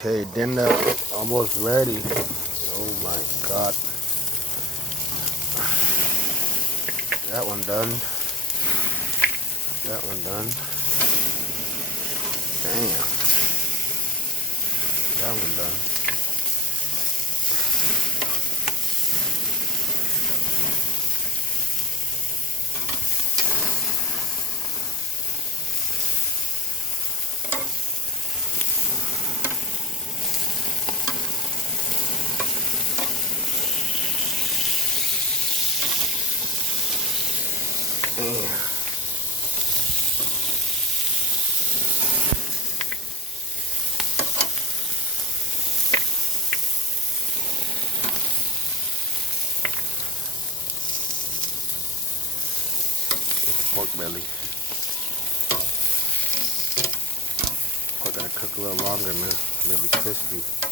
Okay, dinner almost ready. Oh my god. That one done. That one done. Damn. That one done. Damn. Pork belly. I gotta cook a little longer, man. It'll be crispy.